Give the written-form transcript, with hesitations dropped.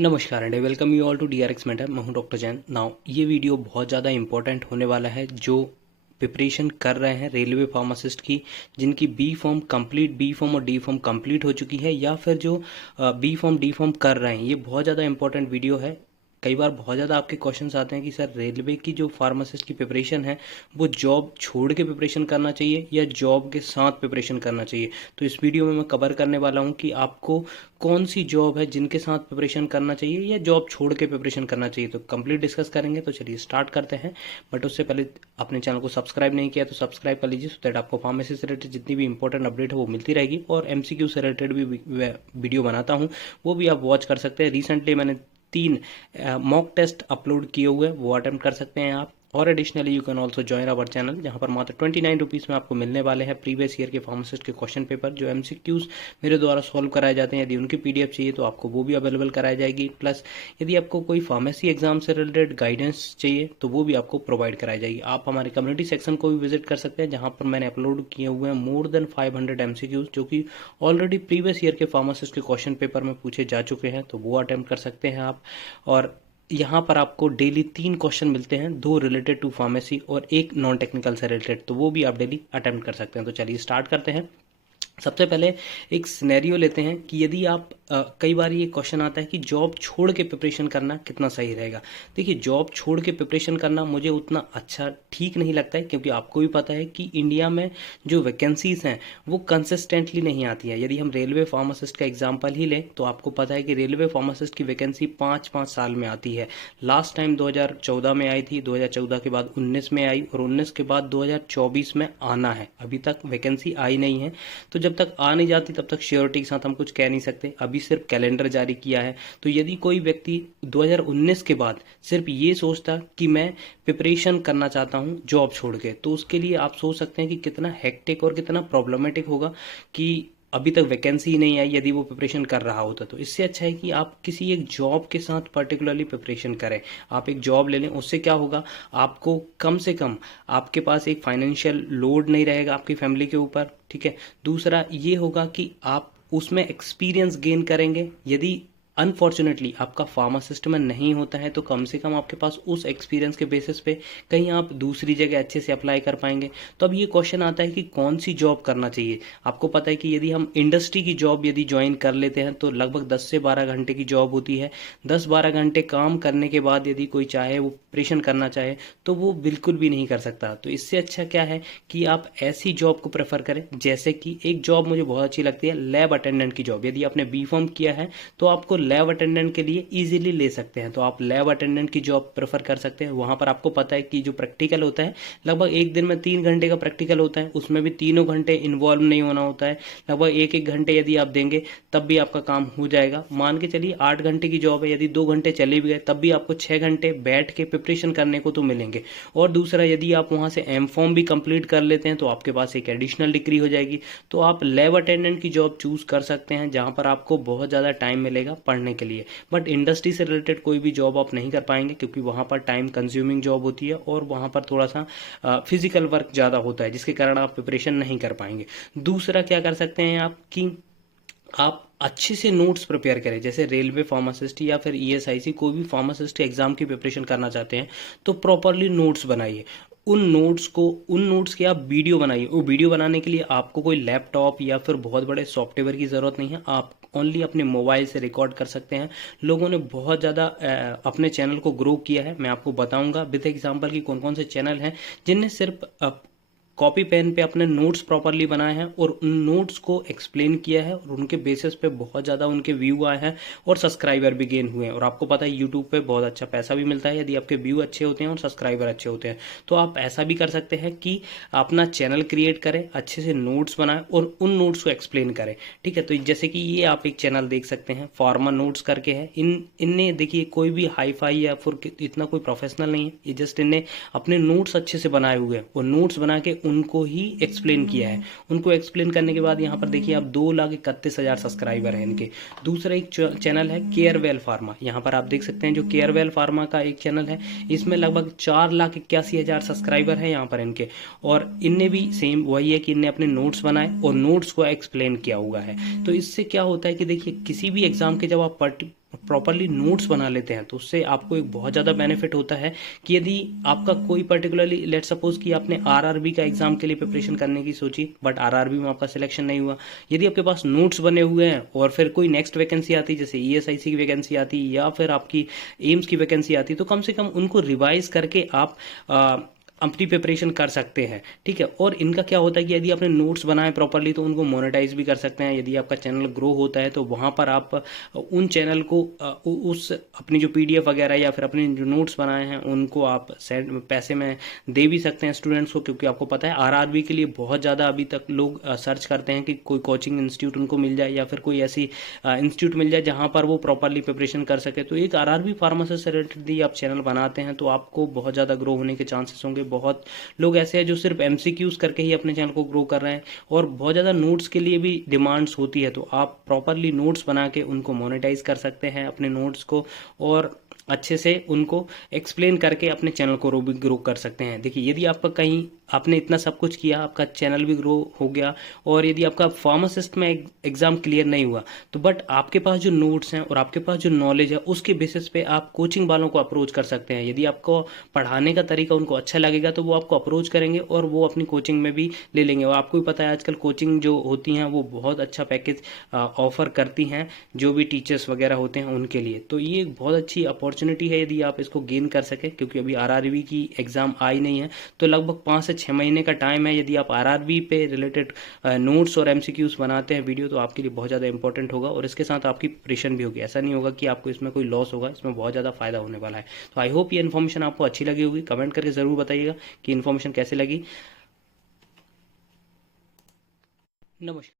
नमस्कार and welcome you all to DRX mentor. मैं हूं डॉक्टर जैन। नाउ ये वीडियो बहुत ज़्यादा इंपॉर्टेंट होने वाला है जो प्रिपरेशन कर रहे हैं रेलवे फार्मासिस्ट की, जिनकी B pharm complete, B pharm और डी फॉर्म कंप्लीट हो चुकी है, या फिर जो बी फॉर्म डी फॉर्म कर रहे हैं। ये बहुत ज़्यादा इंपॉर्टेंट वीडियो है। कई बार बहुत ज़्यादा आपके क्वेश्चंस आते हैं कि सर रेलवे की जो फार्मासिस्ट की प्रिपरेशन है वो जॉब छोड़ के प्रिपरेशन करना चाहिए या जॉब के साथ प्रिपरेशन करना चाहिए। तो इस वीडियो में मैं कवर करने वाला हूं कि आपको कौन सी जॉब है जिनके साथ प्रिपरेशन करना चाहिए या जॉब छोड़ के प्रिपरेशन करना चाहिए। तो कंप्लीट डिस्कस करेंगे। तो चलिए स्टार्ट करते हैं। बट उससे पहले अपने चैनल को सब्सक्राइब नहीं किया तो सब्सक्राइब कर लीजिए, सो दैट आपको फार्मेसी से रिलेटेड जितनी भी इंपॉर्टेंट अपडेट है वो मिलती रहेगी। और MCQ से रिलेटेड भी वीडियो बनाता हूँ, वो भी आप वॉच कर सकते हैं। रिसेंटली मैंने 3 मॉक टेस्ट अपलोड किए हुए, वो अटेम्प्ट कर सकते हैं आप। और additionally you can also join our channel, जहां पर मात्र 29 रुपीज़ में आपको मिलने वाले हैं प्रीवियस ईयर के फार्मासिस्ट के क्वेश्चन पेपर, जो MCQs मेरे द्वारा सॉल्व कराए जाते हैं। यदि उनकी PDF चाहिए तो आपको वो भी अवेलेबल कराई जाएगी। प्लस यदि आपको कोई फार्मेसी एग्जाम से रिलेटेड गाइडेंस चाहिए तो वो भी आपको प्रोवाइड कराई जाएगी। आप हमारे कम्युनिटी सेक्शन को भी विजिट कर सकते हैं, जहाँ पर मैंने अपलोड किए हुए हैं मोर देन 500 MCQs, जो कि ऑलरेडी प्रीवियस ईयर के फार्मासिस्ट के क्वेश्चन पेपर में पूछे जा चुके हैं। तो वो अटेम्प्ट कर सकते हैं आप। और यहाँ पर आपको डेली 3 क्वेश्चन मिलते हैं, 2 रिलेटेड टू फार्मेसी और 1 नॉन टेक्निकल से रिलेटेड, तो वो भी आप डेली अटेम्प्ट कर सकते हैं। तो चलिए स्टार्ट करते हैं। सबसे पहले एक सिनेरियो लेते हैं कि यदि आप कई बार ये क्वेश्चन आता है कि जॉब छोड़ के प्रिपरेशन करना कितना सही रहेगा। देखिए, जॉब छोड़ के प्रिपरेशन करना मुझे उतना अच्छा ठीक नहीं लगता है, क्योंकि आपको भी पता है कि इंडिया में जो वैकेंसीज हैं वो कंसिस्टेंटली नहीं आती हैं। यदि हम रेलवे फार्मासिस्ट का एग्जाम्पल ही लें तो आपको पता है कि रेलवे फार्मासिस्ट की वैकेंसी 5-5 साल में आती है। लास्ट टाइम 2014 में आई थी, 2014 के बाद 19 में आई, और 19 के बाद 2024 में आना है। अभी तक वैकेंसी आई नहीं है। तो जब तक आ नहीं जाती तब तक श्योरिटी के साथ हम कुछ कह नहीं सकते। अभी सिर्फ कैलेंडर जारी किया है। तो यदि कोई व्यक्ति 2019 के बाद सिर्फ ये सोचता कि मैं प्रिपरेशन करना चाहता हूं जॉब छोड़ के, तो उसके लिए आप सोच सकते हैं कि कितना हेक्टिक और कितना प्रॉब्लमेटिक होगा कि अभी तक वैकेंसी ही नहीं आई यदि वो प्रिपरेशन कर रहा होता। तो इससे अच्छा है कि आप किसी एक जॉब के साथ पर्टिकुलरली प्रिपरेशन करें। आप एक जॉब ले लें, उससे क्या होगा, आपको कम से कम आपके पास एक फाइनेंशियल लोड नहीं रहेगा आपकी फैमिली के ऊपर। ठीक है। दूसरा ये होगा कि आप उसमें एक्सपीरियंस गेन करेंगे। यदि अनफॉर्चुनेटली आपका फार्मासिस्ट में नहीं होता है तो कम से कम आपके पास उस एक्सपीरियंस के बेसिस पे कहीं आप दूसरी जगह अच्छे से अप्लाई कर पाएंगे। तो अब ये क्वेश्चन आता है कि कौन सी जॉब करना चाहिए। आपको पता है कि यदि हम इंडस्ट्री की जॉब यदि ज्वाइन कर लेते हैं तो लगभग 10 से 12 घंटे की जॉब होती है। 10-12 घंटे काम करने के बाद यदि कोई चाहे वो प्रिपरेशन करना चाहे तो वो बिल्कुल भी नहीं कर सकता। तो इससे अच्छा क्या है कि आप ऐसी जॉब को प्रेफर करें, जैसे कि एक जॉब मुझे बहुत अच्छी लगती है, लैब अटेंडेंट की जॉब। यदि आपने बी फॉर्म किया है तो आपको लैब अटेंडेंट के लिए इजीली ले सकते हैं। तो आप लैब अटेंडेंट की जॉब प्रेफर कर सकते हैं। वहां पर आपको पता है कि जो प्रैक्टिकल होता है, लगभग एक दिन में 3 घंटे का प्रैक्टिकल होता है, उसमें भी तीनों घंटे इन्वॉल्व नहीं होना होता है। लगभग 1-1 घंटे यदि आप देंगे तब भी आपका काम हो जाएगा। मान के चलिए 8 घंटे की जॉब है, यदि 2 घंटे चले भी गए तब भी आपको 6 घंटे बैठ के प्रिपरेशन करने को तो मिलेंगे। और दूसरा, यदि आप वहां से एम फॉर्म भी कंप्लीट कर लेते हैं तो आपके पास एक एडिशनल डिग्री हो जाएगी। तो आप लैब अटेंडेंट की जॉब चूज कर सकते हैं, जहां पर आपको बहुत ज़्यादा टाइम मिलेगा पढ़ने के लिए। बट इंडस्ट्री से रिलेटेड कोई भी जॉब आप नहीं कर पाएंगे, क्योंकि वहां पर टाइम कंज्यूमिंग जॉब होती है और वहां पर थोड़ा सा फिजिकल वर्क ज़्यादा होता है, जिसके कारण आप प्रिपरेशन नहीं कर पाएंगे। दूसरा क्या कर सकते हैं आप कि आप अच्छे से नोट्स प्रिपेयर करें। जैसे रेलवे फार्मासिस्ट या फिर ESIC, कोई भी फार्मासिस्ट एग्जाम की प्रिपरेशन करना चाहते हैं तो प्रॉपरली नोट्स बनाइए। उन नोट्स की आप वीडियो बनाइए। वो वीडियो बनाने के लिए आपको कोई लैपटॉप या फिर बहुत बड़े सॉफ्टवेयर की ज़रूरत नहीं है। आप ओनली अपने मोबाइल से रिकॉर्ड कर सकते हैं। लोगों ने बहुत ज़्यादा अपने चैनल को ग्रो किया है। मैं आपको बताऊंगा विद एग्जांपल कि कौन कौन से चैनल हैं जिनने सिर्फ कॉपी पेन पे अपने नोट्स प्रॉपरली बनाए हैं और उन नोट्स को एक्सप्लेन किया है, और उनके बेसिस पे बहुत ज़्यादा उनके व्यू आए हैं और सब्सक्राइबर भी गेन हुए हैं। और आपको पता है यूट्यूब पे बहुत अच्छा पैसा भी मिलता है यदि आपके व्यू अच्छे होते हैं और सब्सक्राइबर अच्छे होते हैं। तो आप ऐसा भी कर सकते हैं कि अपना चैनल क्रिएट करें, अच्छे से नोट्स बनाएं और उन नोट्स को एक्सप्लेन करें। ठीक है। तो जैसे कि ये आप एक चैनल देख सकते हैं, फार्मा नोट्स करके है। इनने देखिए कोई भी हाई फाई या फिर इतना कोई प्रोफेशनल नहीं है, ये जस्ट इनने अपने नोट्स अच्छे से बनाए हुए हैं और नोट्स बना के उनको ही एक्सप्लेन किया है। उनको एक्सप्लेन करने के बाद यहाँ पर देखिए आप 2,31,000 सब्सक्राइबर हैं इनके। दूसरा एक चैनल है केयरवेल फार्मा। यहाँ पर आप देख सकते हैं जो केयरवेल फार्मा का एक चैनल है, इसमें लगभग 4,81,000 सब्सक्राइबर हैं यहाँ पर इनके। और इनने भी सेम वही है कि इनने अपने नोट्स बनाए और नोट्स को एक्सप्लेन किया हुआ है। तो इससे क्या होता है कि देखिए किसी भी एग्जाम के जब आप प्रॉपरली नोट्स बना लेते हैं तो उससे आपको एक बहुत ज़्यादा बेनिफिट होता है कि यदि आपका कोई पर्टिकुलरली लेट सपोज कि आपने आरआरबी का एग्जाम के लिए प्रिपरेशन करने की सोची बट आरआरबी में आपका सिलेक्शन नहीं हुआ, यदि आपके पास नोट्स बने हुए हैं और फिर कोई नेक्स्ट वैकेंसी आती जैसे ईएसआईसी की वैकेंसी आती या फिर आपकी एम्स की वैकेंसी आती तो कम से कम उनको रिवाइज करके आप अपनी प्रिपरेशन कर सकते हैं। ठीक है, और इनका क्या होता है कि यदि आपने नोट्स बनाए प्रॉपरली तो उनको मोनेटाइज भी कर सकते हैं। यदि आपका चैनल ग्रो होता है तो वहाँ पर आप उन चैनल को उस अपनी जो पीडीएफ वगैरह या फिर अपने जो नोट्स बनाए हैं उनको आप सेंड पैसे में दे भी सकते हैं स्टूडेंट्स को, क्योंकि आपको पता है आरआरबी के लिए बहुत ज़्यादा अभी तक लोग सर्च करते हैं कि कोई कोचिंग इंस्टीट्यूट उनको मिल जाए या फिर कोई ऐसी इंस्टीट्यूट मिल जाए जहाँ पर वो प्रॉपरली प्रिपरेशन कर सके। तो एक आरआरबी फार्मासिस्ट से रिलेटेड यदि आप चैनल बनाते हैं तो आपको बहुत ज़्यादा ग्रो होने के चांसेस होंगे। बहुत लोग ऐसे हैं जो सिर्फ एमसीक्यूज करके ही अपने चैनल को ग्रो कर रहे हैं और बहुत ज़्यादा नोट्स के लिए भी डिमांड्स होती है, तो आप प्रॉपरली नोट्स बना के उनको मोनेटाइज कर सकते हैं अपने नोट्स को और अच्छे से उनको एक्सप्लेन करके अपने चैनल को भी ग्रो कर सकते हैं। देखिए, यदि आपका कहीं आपने इतना सब कुछ किया, आपका चैनल भी ग्रो हो गया और यदि आपका फार्मासिस्ट में एग्जाम क्लियर नहीं हुआ तो बट आपके पास जो नोट्स हैं और आपके पास जो नॉलेज है उसके बेसिस पे आप कोचिंग वालों को अप्रोच कर सकते हैं। यदि आपको पढ़ाने का तरीका उनको अच्छा लगेगा तो वो आपको अप्रोच करेंगे और वो अपनी कोचिंग में भी ले लेंगे। और आपको भी पता है आजकल कोचिंग जो होती हैं वो बहुत अच्छा पैकेज ऑफर करती हैं जो भी टीचर्स वगैरह होते हैं उनके लिए। तो ये एक बहुत अच्छी अपॉर्चुनिटी है यदि आप इसको गेन कर सके, क्योंकि अभी आरआरबी की एग्जाम आई नहीं है तो लगभग 5 से 6 महीने का टाइम है। यदि आप आरआरबी पे रिलेटेड नोट्स और एमसीक्यूज बनाते हैं वीडियो तो आपके लिए बहुत ज़्यादा इंपॉर्टेंट होगा और इसके साथ आपकी प्रिपरेशन भी होगी। ऐसा नहीं होगा कि आपको इसमें कोई लॉस होगा, इसमें बहुत ज़्यादा फायदा होने वाला है। तो आई होप ये इन्फॉर्मेशन आपको अच्छी लगी होगी। कमेंट करके ज़रूर बताइएगा कि इन्फॉर्मेशन कैसे लगी। नमस्कार।